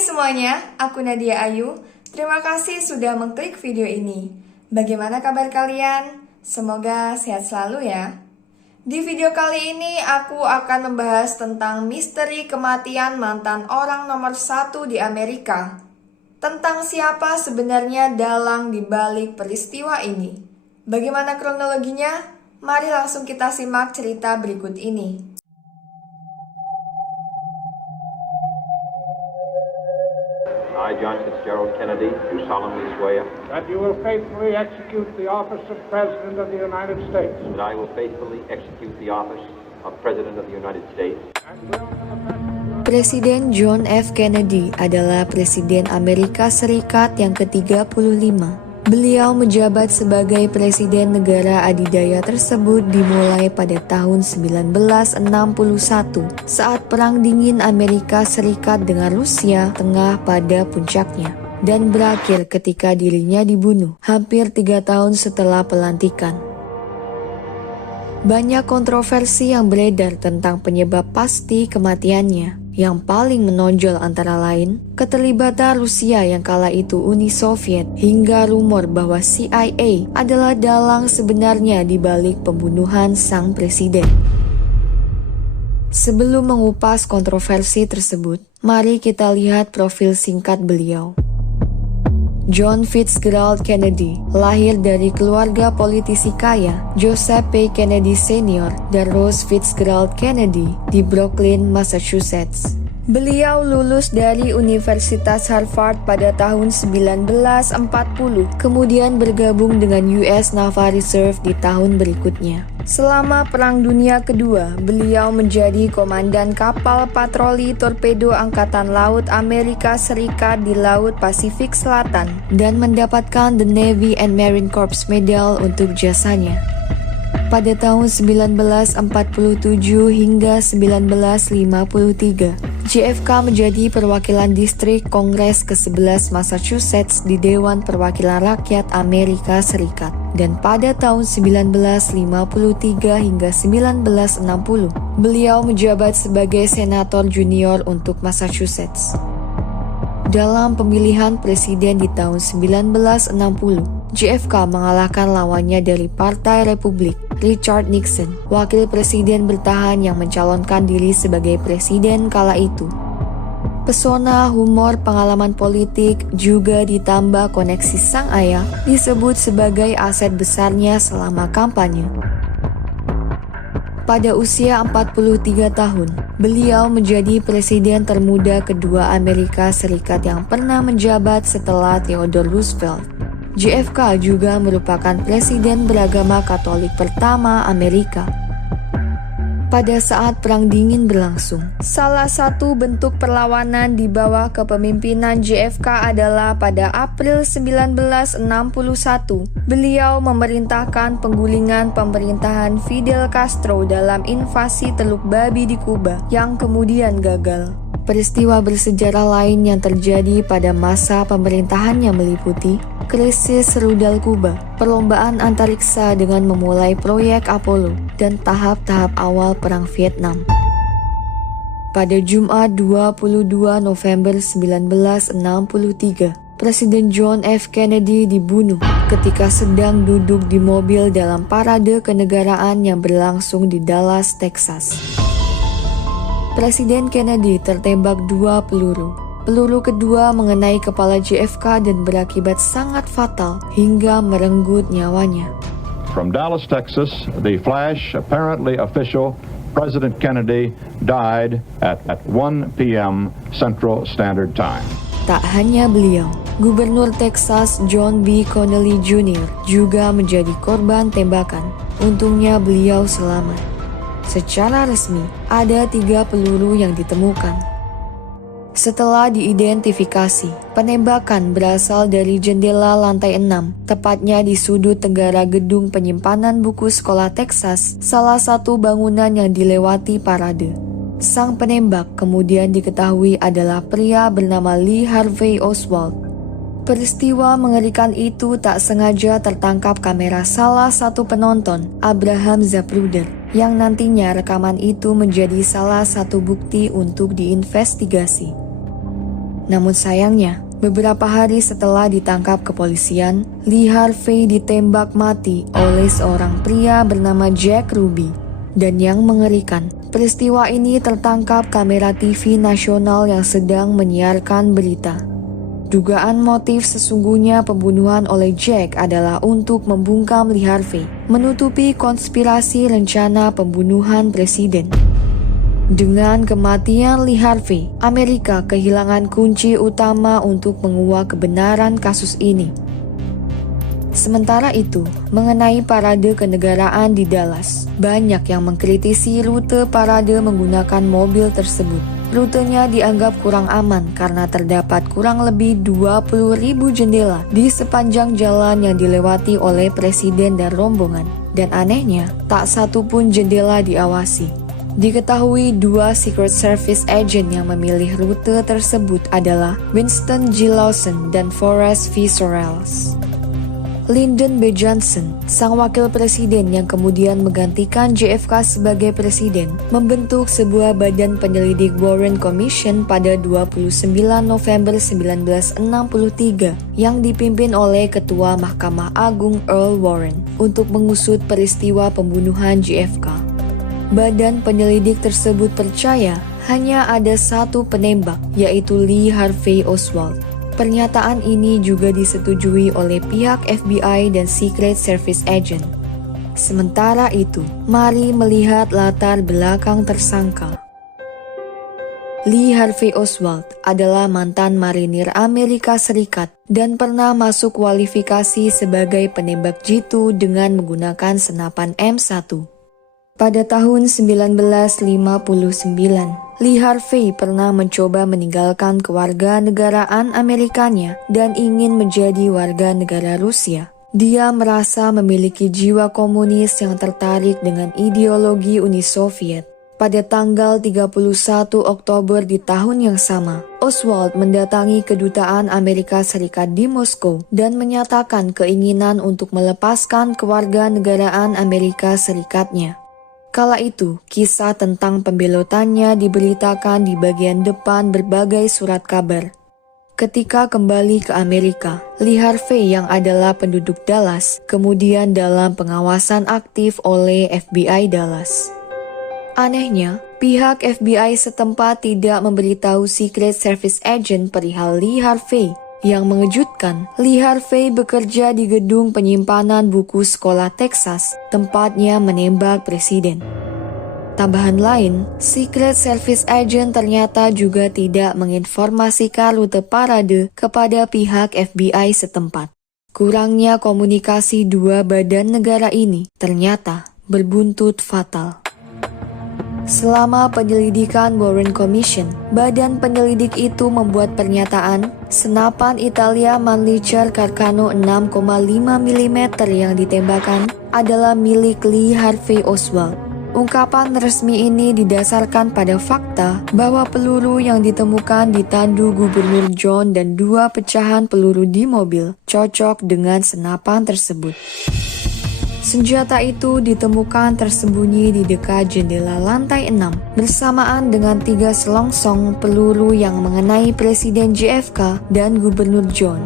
Hai semuanya, aku Nadia Ayu. Terima kasih sudah mengklik video ini. Bagaimana kabar kalian? Semoga sehat selalu ya. Di video kali ini aku akan membahas tentang misteri kematian mantan orang nomor 1 di Amerika. Tentang siapa sebenarnya dalang di balik peristiwa ini. Bagaimana kronologinya? Mari langsung kita simak cerita berikut ini. I, John Fitzgerald Kennedy, do solemnly swear that you will faithfully execute the office of President of the United States. that I will faithfully execute the office of President of the United States. And will to the best of your Presiden John F. Kennedy adalah Presiden Amerika Serikat yang ke-35. Beliau menjabat sebagai Presiden negara adidaya tersebut dimulai pada tahun 1961 saat Perang Dingin Amerika Serikat dengan Rusia tengah pada puncaknya dan berakhir ketika dirinya dibunuh hampir 3 tahun setelah pelantikan. Banyak kontroversi yang beredar tentang penyebab pasti kematiannya. Yang paling menonjol antara lain, keterlibatan Rusia yang kala itu Uni Soviet hingga rumor bahwa CIA adalah dalang sebenarnya di balik pembunuhan sang presiden. Sebelum mengupas kontroversi tersebut, mari kita lihat profil singkat beliau. John Fitzgerald Kennedy lahir dari keluarga politisi kaya Joseph P. Kennedy Sr. dan Rose Fitzgerald Kennedy di Brookline, Massachusetts. Beliau lulus dari Universitas Harvard pada tahun 1940, kemudian bergabung dengan US Naval Reserve di tahun berikutnya. Selama Perang Dunia Kedua, beliau menjadi komandan kapal patroli torpedo Angkatan Laut Amerika Serikat di Laut Pasifik Selatan dan mendapatkan the Navy and Marine Corps Medal untuk jasanya. Pada tahun 1947 hingga 1953, JFK menjadi perwakilan distrik Kongres ke-11 Massachusetts di Dewan Perwakilan Rakyat Amerika Serikat. Dan pada tahun 1953 hingga 1960, beliau menjabat sebagai senator junior untuk Massachusetts. Dalam pemilihan presiden di tahun 1960, JFK mengalahkan lawannya dari Partai Republik, Richard Nixon, wakil presiden bertahan yang mencalonkan diri sebagai presiden kala itu. Pesona, humor, pengalaman politik, juga ditambah koneksi sang ayah disebut sebagai aset besarnya selama kampanye. Pada usia 43 tahun, beliau menjadi presiden termuda kedua Amerika Serikat yang pernah menjabat setelah Theodore Roosevelt. JFK juga merupakan presiden beragama Katolik pertama Amerika. Pada saat Perang Dingin berlangsung, salah satu bentuk perlawanan di bawah kepemimpinan JFK adalah pada April 1961, beliau memerintahkan penggulingan pemerintahan Fidel Castro dalam invasi Teluk Babi di Kuba yang kemudian gagal. Peristiwa bersejarah lain yang terjadi pada masa pemerintahannya meliputi krisis rudal Kuba, perlombaan antariksa dengan memulai proyek Apollo, dan tahap-tahap awal Perang Vietnam. Pada Jumat 22 November 1963, Presiden John F. Kennedy dibunuh ketika sedang duduk di mobil dalam parade kenegaraan yang berlangsung di Dallas, Texas. Presiden Kennedy tertembak 2 peluru. Peluru kedua mengenai kepala JFK dan berakibat sangat fatal hingga merenggut nyawanya. From Dallas, Texas, the flash, apparently official, President Kennedy died at 1 p.m. Central Standard Time. Tak hanya beliau, Gubernur Texas John B. Connally Jr. juga menjadi korban tembakan. Untungnya beliau selamat. Secara resmi, ada 3 peluru yang ditemukan. Setelah diidentifikasi, penembakan berasal dari jendela lantai 6, tepatnya di sudut tenggara gedung penyimpanan buku sekolah Texas, salah satu bangunan yang dilewati parade. Sang penembak kemudian diketahui adalah pria bernama Lee Harvey Oswald. Peristiwa mengerikan itu tak sengaja tertangkap kamera salah satu penonton, Abraham Zapruder, yang nantinya rekaman itu menjadi salah satu bukti untuk diinvestigasi. Namun sayangnya, beberapa hari setelah ditangkap kepolisian, Lee Harvey ditembak mati oleh seorang pria bernama Jack Ruby. Dan yang mengerikan, peristiwa ini tertangkap kamera TV nasional yang sedang menyiarkan berita. Dugaan motif sesungguhnya pembunuhan oleh Jack adalah untuk membungkam Lee Harvey, menutupi konspirasi rencana pembunuhan presiden. Dengan kematian Lee Harvey, Amerika kehilangan kunci utama untuk menguak kebenaran kasus ini. Sementara itu, mengenai parade kenegaraan di Dallas, banyak yang mengkritisi rute parade menggunakan mobil tersebut. Rutenya dianggap kurang aman karena terdapat kurang lebih 20.000 jendela di sepanjang jalan yang dilewati oleh presiden dan rombongan. Dan anehnya, tak satu pun jendela diawasi. Diketahui dua Secret Service agent yang memilih rute tersebut adalah Winston G. Lawson dan Forrest V. Sorrells. Lyndon B. Johnson, sang wakil presiden yang kemudian menggantikan JFK sebagai presiden, membentuk sebuah badan penyelidik Warren Commission pada 29 November 1963 yang dipimpin oleh Ketua Mahkamah Agung Earl Warren untuk mengusut peristiwa pembunuhan JFK. Badan penyelidik tersebut percaya hanya ada satu penembak, yaitu Lee Harvey Oswald. Pernyataan ini juga disetujui oleh pihak FBI dan Secret Service Agent. Sementara itu, mari melihat latar belakang tersangka. Lee Harvey Oswald adalah mantan marinir Amerika Serikat dan pernah masuk kualifikasi sebagai penembak jitu dengan menggunakan senapan M1. Pada tahun 1959, Lee Harvey pernah mencoba meninggalkan kewarganegaraan Amerikanya dan ingin menjadi warga negara Rusia. Dia merasa memiliki jiwa komunis yang tertarik dengan ideologi Uni Soviet. Pada tanggal 31 Oktober di tahun yang sama, Oswald mendatangi kedutaan Amerika Serikat di Moskow dan menyatakan keinginan untuk melepaskan kewarganegaraan Amerika Serikatnya. Kala itu, kisah tentang pembelotannya diberitakan di bagian depan berbagai surat kabar. Ketika kembali ke Amerika, Lee Harvey yang adalah penduduk Dallas, kemudian dalam pengawasan aktif oleh FBI Dallas. Anehnya, pihak FBI setempat tidak memberitahu Secret Service Agent perihal Lee Harvey. Yang mengejutkan, Lee Harvey bekerja di gedung penyimpanan buku sekolah Texas, tempatnya menembak presiden. Tambahan lain, Secret Service Agent ternyata juga tidak menginformasikan rute parade kepada pihak FBI setempat. Kurangnya komunikasi dua badan negara ini ternyata berbuntut fatal. Selama penyelidikan Warren Commission, badan penyelidik itu membuat pernyataan senapan Italia Mannlicher Carcano 6,5 mm yang ditembakkan adalah milik Lee Harvey Oswald. Ungkapan resmi ini didasarkan pada fakta bahwa peluru yang ditemukan di tandu Gubernur John dan dua pecahan peluru di mobil cocok dengan senapan tersebut. Senjata itu ditemukan tersembunyi di dekat jendela lantai 6 bersamaan dengan 3 selongsong peluru yang mengenai Presiden JFK dan Gubernur John.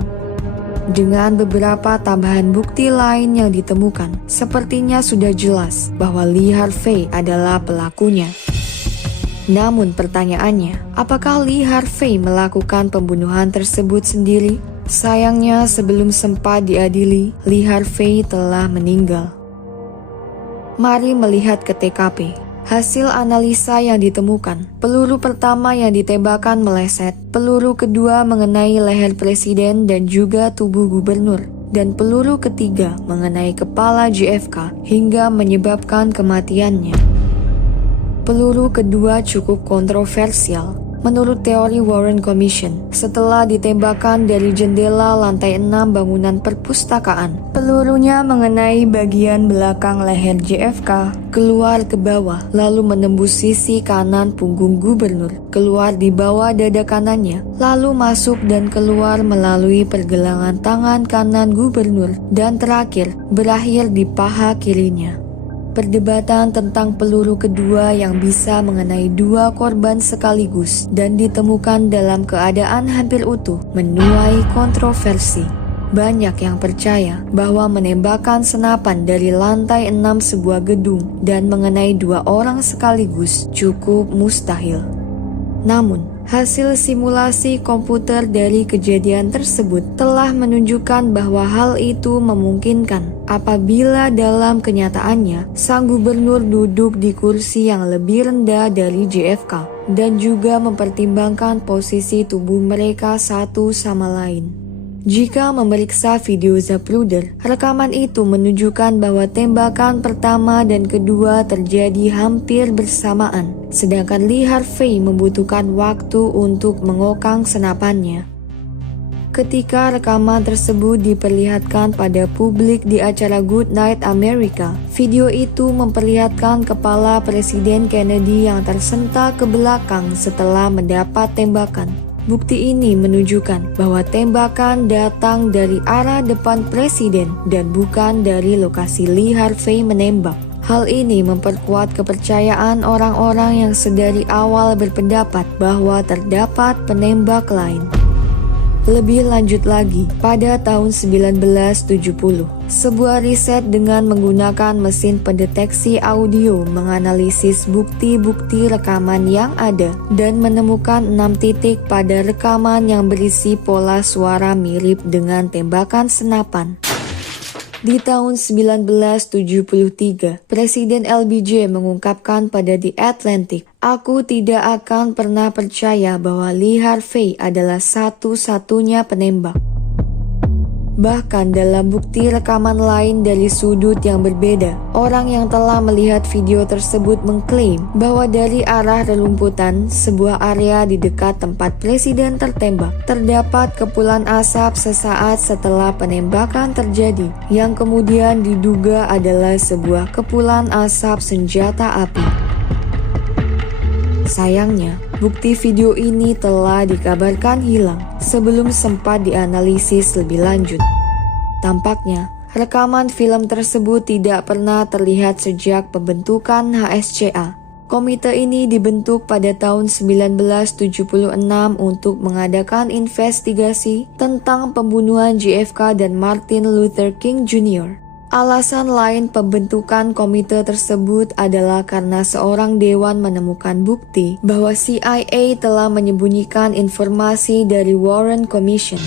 Dengan beberapa tambahan bukti lain yang ditemukan, sepertinya sudah jelas bahwa Lee Harvey adalah pelakunya. Namun pertanyaannya, apakah Lee Harvey melakukan pembunuhan tersebut sendiri? Sayangnya sebelum sempat diadili, Lee Harvey telah meninggal. Mari melihat ke TKP. Hasil analisa yang ditemukan, peluru pertama yang ditembakkan meleset, peluru kedua mengenai leher presiden dan juga tubuh gubernur, dan peluru ketiga mengenai kepala JFK hingga menyebabkan kematiannya. Peluru kedua cukup kontroversial. Menurut teori Warren Commission, setelah ditembakkan dari jendela lantai 6 bangunan perpustakaan, pelurunya mengenai bagian belakang leher JFK, keluar ke bawah, lalu menembus sisi kanan punggung gubernur, keluar di bawah dada kanannya, lalu masuk dan keluar melalui pergelangan tangan kanan gubernur, dan terakhir berakhir di paha kirinya. Perdebatan tentang peluru kedua yang bisa mengenai 2 korban sekaligus dan ditemukan dalam keadaan hampir utuh menuai kontroversi. Banyak yang percaya bahwa menembakkan senapan dari lantai 6 sebuah gedung dan mengenai 2 orang sekaligus cukup mustahil. Namun, hasil simulasi komputer dari kejadian tersebut telah menunjukkan bahwa hal itu memungkinkan apabila dalam kenyataannya sang gubernur duduk di kursi yang lebih rendah dari JFK dan juga mempertimbangkan posisi tubuh mereka satu sama lain. Jika memeriksa video Zapruder, rekaman itu menunjukkan bahwa tembakan pertama dan kedua terjadi hampir bersamaan, sedangkan Lee Harvey membutuhkan waktu untuk mengokang senapannya. Ketika rekaman tersebut diperlihatkan pada publik di acara Good Night America, video itu memperlihatkan kepala Presiden Kennedy yang tersentak ke belakang setelah mendapat tembakan. Bukti ini menunjukkan bahwa tembakan datang dari arah depan presiden dan bukan dari lokasi Lee Harvey menembak. Hal ini memperkuat kepercayaan orang-orang yang sedari awal berpendapat bahwa terdapat penembak lain. Lebih lanjut lagi, pada tahun 1970, sebuah riset dengan menggunakan mesin pendeteksi audio menganalisis bukti-bukti rekaman yang ada dan menemukan 6 titik pada rekaman yang berisi pola suara mirip dengan tembakan senapan. Di tahun 1973, Presiden LBJ mengungkapkan pada The Atlantic, "Aku tidak akan pernah percaya bahwa Lee Harvey adalah satu-satunya penembak." Bahkan dalam bukti rekaman lain dari sudut yang berbeda, orang yang telah melihat video tersebut mengklaim bahwa dari arah rerumputan, sebuah area di dekat tempat presiden tertembak, terdapat kepulan asap sesaat setelah penembakan terjadi, yang kemudian diduga adalah sebuah kepulan asap senjata api. Sayangnya, bukti video ini telah dikabarkan hilang sebelum sempat dianalisis lebih lanjut. Tampaknya, rekaman film tersebut tidak pernah terlihat sejak pembentukan HSCA. Komite ini dibentuk pada tahun 1976 untuk mengadakan investigasi tentang pembunuhan JFK dan Martin Luther King Jr. Alasan lain pembentukan komite tersebut adalah karena seorang dewan menemukan bukti bahwa CIA telah menyembunyikan informasi dari Warren Commission.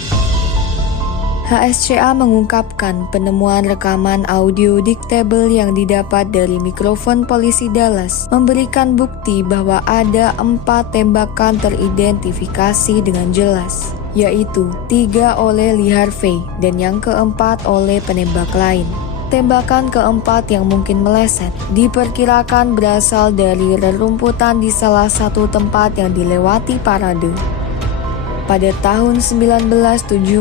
HSCA mengungkapkan penemuan rekaman audio dictable yang didapat dari mikrofon polisi Dallas memberikan bukti bahwa ada 4 tembakan teridentifikasi dengan jelas, yaitu 3 oleh Lee Harvey dan yang keempat oleh penembak lain. Tembakan keempat yang mungkin meleset diperkirakan berasal dari rerumputan di salah satu tempat yang dilewati parade. Pada tahun 1978,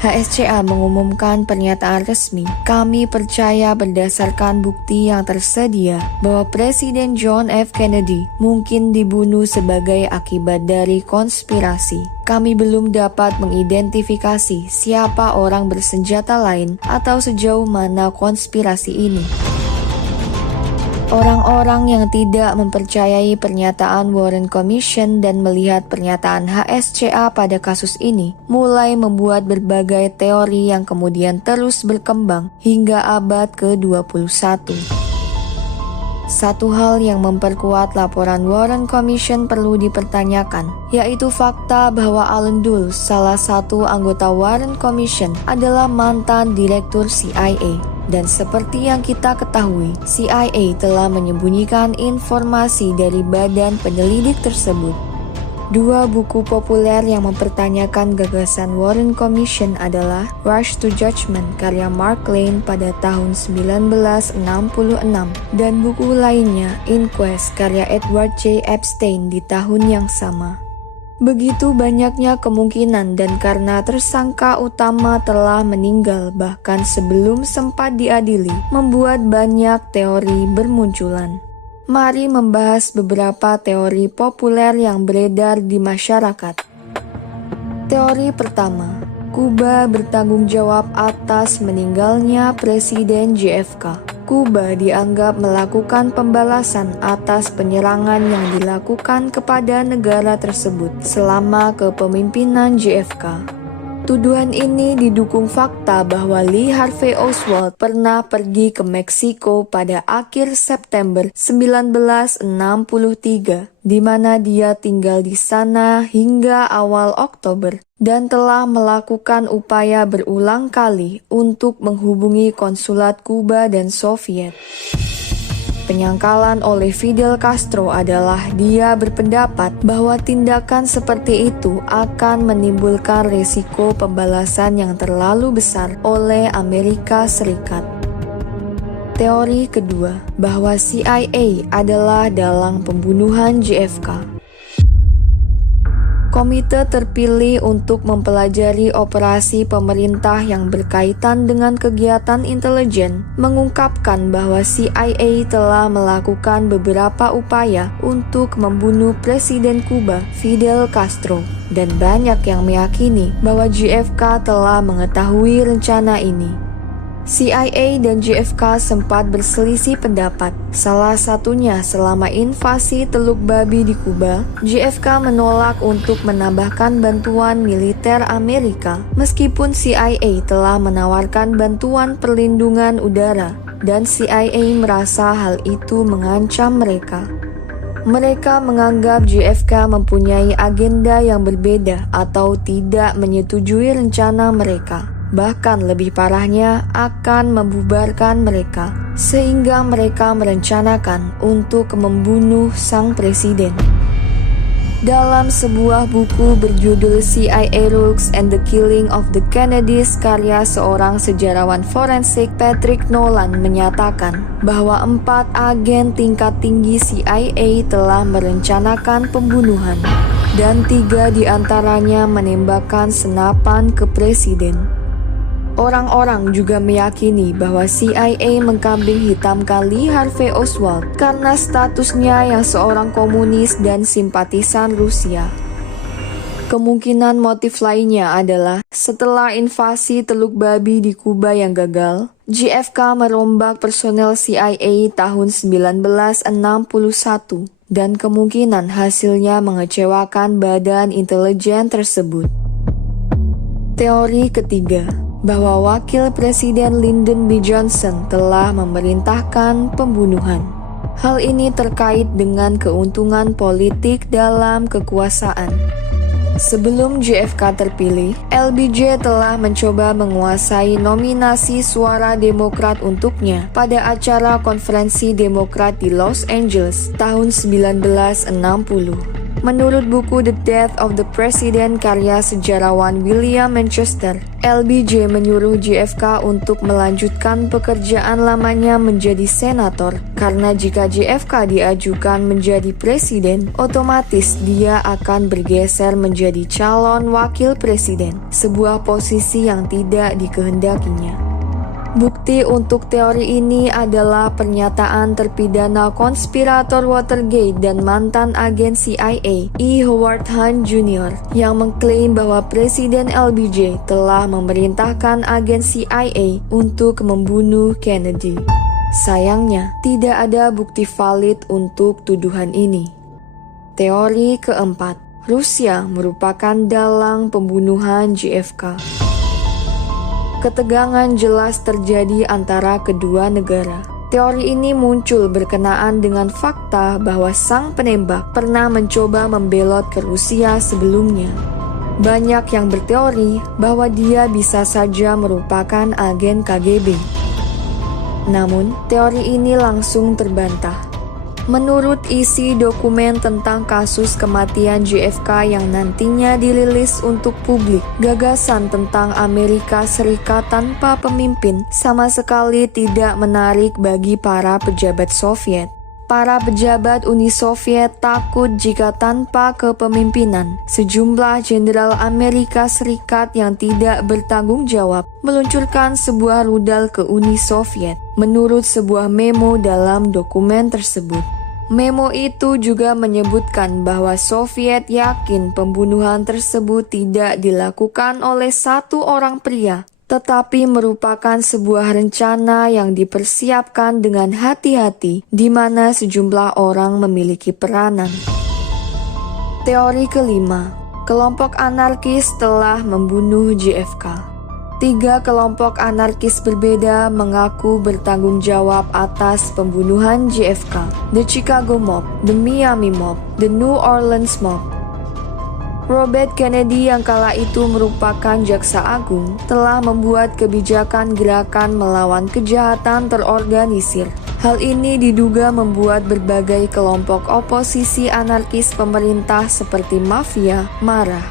HSCA mengumumkan pernyataan resmi, "Kami percaya berdasarkan bukti yang tersedia bahwa Presiden John F. Kennedy mungkin dibunuh sebagai akibat dari konspirasi. Kami belum dapat mengidentifikasi siapa orang bersenjata lain atau sejauh mana konspirasi ini." Orang-orang yang tidak mempercayai pernyataan Warren Commission dan melihat pernyataan HSCA pada kasus ini mulai membuat berbagai teori yang kemudian terus berkembang hingga abad ke-21. Satu hal yang memperkuat laporan Warren Commission perlu dipertanyakan, yaitu fakta bahwa Allen Dulles, salah satu anggota Warren Commission, adalah mantan direktur CIA. Dan seperti yang kita ketahui, CIA telah menyembunyikan informasi dari badan penyelidik tersebut. 2 buku populer yang mempertanyakan gagasan Warren Commission adalah Rush to Judgment karya Mark Lane pada tahun 1966 dan buku lainnya Inquest karya Edward J. Epstein di tahun yang sama. Begitu banyaknya kemungkinan dan karena tersangka utama telah meninggal bahkan sebelum sempat diadili, membuat banyak teori bermunculan. Mari membahas beberapa teori populer yang beredar di masyarakat. Teori pertama, Kuba bertanggung jawab atas meninggalnya Presiden JFK. Kuba dianggap melakukan pembalasan atas penyerangan yang dilakukan kepada negara tersebut selama kepemimpinan JFK. Tuduhan ini didukung fakta bahwa Lee Harvey Oswald pernah pergi ke Meksiko pada akhir September 1963, di mana dia tinggal di sana hingga awal Oktober, dan telah melakukan upaya berulang kali untuk menghubungi konsulat Kuba dan Soviet. Penyangkalan oleh Fidel Castro adalah dia berpendapat bahwa tindakan seperti itu akan menimbulkan resiko pembalasan yang terlalu besar oleh Amerika Serikat. Teori kedua, bahwa CIA adalah dalang pembunuhan JFK. Komite terpilih untuk mempelajari operasi pemerintah yang berkaitan dengan kegiatan intelijen mengungkapkan bahwa CIA telah melakukan beberapa upaya untuk membunuh Presiden Kuba Fidel Castro, dan banyak yang meyakini bahwa JFK telah mengetahui rencana ini. CIA dan JFK sempat berselisih pendapat. Salah satunya selama invasi Teluk Babi di Kuba, JFK menolak untuk menambahkan bantuan militer Amerika meskipun CIA telah menawarkan bantuan perlindungan udara, dan CIA merasa hal itu mengancam mereka. Mereka menganggap JFK mempunyai agenda yang berbeda atau tidak menyetujui rencana mereka. Bahkan lebih parahnya akan membubarkan mereka, sehingga mereka merencanakan untuk membunuh sang presiden. Dalam sebuah buku berjudul CIA Rogues and the Killing of the Kennedys karya seorang sejarawan forensik Patrick Nolan menyatakan bahwa 4 agen tingkat tinggi CIA telah merencanakan pembunuhan, dan 3 diantaranya menembakkan senapan ke presiden. Orang-orang juga meyakini bahwa CIA mengkambing hitamkan Lee Harvey Oswald karena statusnya yang seorang komunis dan simpatisan Rusia. Kemungkinan motif lainnya adalah setelah invasi Teluk Babi di Kuba yang gagal, JFK merombak personel CIA tahun 1961 dan kemungkinan hasilnya mengecewakan badan intelijen tersebut. Teori ketiga, bahwa Wakil Presiden Lyndon B. Johnson telah memerintahkan pembunuhan. Hal ini terkait dengan keuntungan politik dalam kekuasaan. Sebelum JFK terpilih, LBJ telah mencoba menguasai nominasi suara Demokrat untuknya pada acara konferensi Demokrat di Los Angeles tahun 1960. Menurut buku The Death of the President karya sejarawan William Manchester, LBJ menyuruh JFK untuk melanjutkan pekerjaan lamanya menjadi senator, karena jika JFK diajukan menjadi presiden, otomatis dia akan bergeser menjadi calon wakil presiden, sebuah posisi yang tidak dikehendakinya. Bukti untuk teori ini adalah pernyataan terpidana konspirator Watergate dan mantan agen CIA E. Howard Hunt Jr. yang mengklaim bahwa Presiden LBJ telah memerintahkan agen CIA untuk membunuh Kennedy. Sayangnya, tidak ada bukti valid untuk tuduhan ini. Teori keempat, Rusia merupakan dalang pembunuhan JFK. Ketegangan jelas terjadi antara kedua negara. Teori ini muncul berkenaan dengan fakta bahwa sang penembak pernah mencoba membelot ke Rusia sebelumnya. Banyak yang berteori bahwa dia bisa saja merupakan agen KGB. Namun, teori ini langsung terbantah. Menurut isi dokumen tentang kasus kematian JFK yang nantinya dirilis untuk publik, gagasan tentang Amerika Serikat tanpa pemimpin sama sekali tidak menarik bagi para pejabat Soviet. Para pejabat Uni Soviet takut jika tanpa kepemimpinan, sejumlah jenderal Amerika Serikat yang tidak bertanggung jawab meluncurkan sebuah rudal ke Uni Soviet, menurut sebuah memo dalam dokumen tersebut. Memo itu juga menyebutkan bahwa Soviet yakin pembunuhan tersebut tidak dilakukan oleh satu orang pria, tetapi merupakan sebuah rencana yang dipersiapkan dengan hati-hati di mana sejumlah orang memiliki peranan. Teori kelima, kelompok anarkis telah membunuh JFK. 3 kelompok anarkis berbeda mengaku bertanggung jawab atas pembunuhan JFK, The Chicago Mob, The Miami Mob, The New Orleans Mob. Robert Kennedy yang kala itu merupakan jaksa agung telah membuat kebijakan gerakan melawan kejahatan terorganisir. Hal ini diduga membuat berbagai kelompok oposisi anarkis pemerintah seperti mafia marah.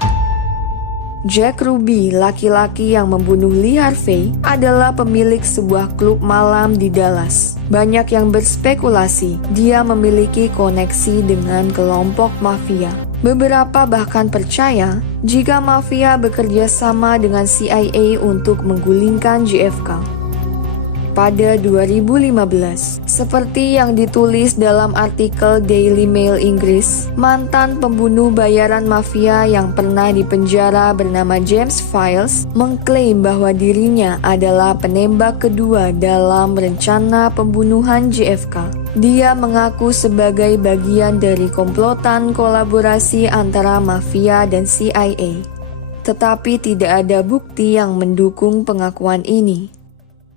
Jack Ruby, laki-laki yang membunuh Lee Harvey, adalah pemilik sebuah klub malam di Dallas. Banyak yang berspekulasi dia memiliki koneksi dengan kelompok mafia. Beberapa bahkan percaya jika mafia bekerja sama dengan CIA untuk menggulingkan JFK. Pada 2015, seperti yang ditulis dalam artikel Daily Mail Inggris, mantan pembunuh bayaran mafia yang pernah dipenjara bernama James Files mengklaim bahwa dirinya adalah penembak kedua dalam rencana pembunuhan JFK. Dia mengaku sebagai bagian dari komplotan kolaborasi antara mafia dan CIA. Tetapi tidak ada bukti yang mendukung pengakuan ini.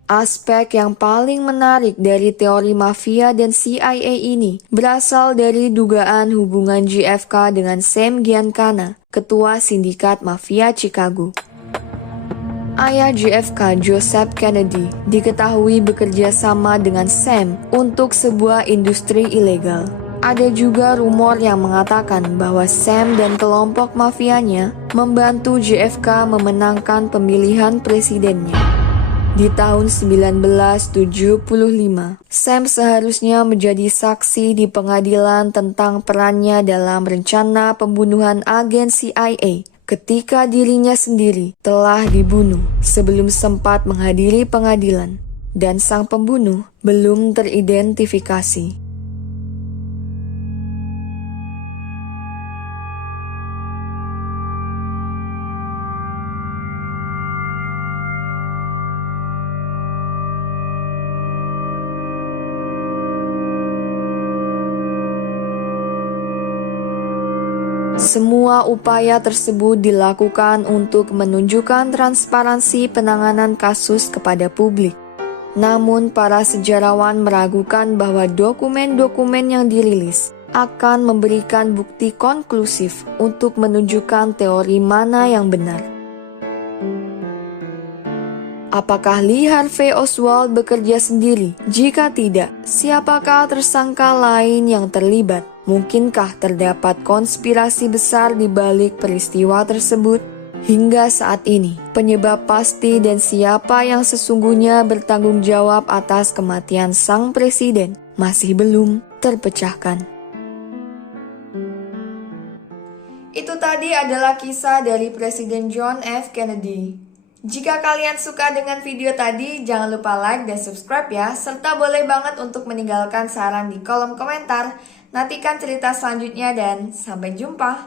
Aspek yang paling menarik dari teori mafia dan CIA ini berasal dari dugaan hubungan JFK dengan Sam Giancana, ketua sindikat mafia Chicago. Ayah JFK, Joseph Kennedy, diketahui bekerja sama dengan Sam untuk sebuah industri ilegal. Ada juga rumor yang mengatakan bahwa Sam dan kelompok mafianya membantu JFK memenangkan pemilihan presidennya. Di tahun 1975, Sam seharusnya menjadi saksi di pengadilan tentang perannya dalam rencana pembunuhan agen CIA ketika dirinya sendiri telah dibunuh sebelum sempat menghadiri pengadilan, dan sang pembunuh belum teridentifikasi. Semua upaya tersebut dilakukan untuk menunjukkan transparansi penanganan kasus kepada publik. Namun, para sejarawan meragukan bahwa dokumen-dokumen yang dirilis akan memberikan bukti konklusif untuk menunjukkan teori mana yang benar. Apakah Lee Harvey Oswald bekerja sendiri? Jika tidak, siapakah tersangka lain yang terlibat? Mungkinkah terdapat konspirasi besar di balik peristiwa tersebut? Hingga saat ini, penyebab pasti dan siapa yang sesungguhnya bertanggung jawab atas kematian sang presiden masih belum terpecahkan. Itu tadi adalah kisah dari Presiden John F. Kennedy. Jika kalian suka dengan video tadi, jangan lupa like dan subscribe ya, serta boleh banget untuk meninggalkan saran di kolom komentar. Nantikan cerita selanjutnya dan sampai jumpa.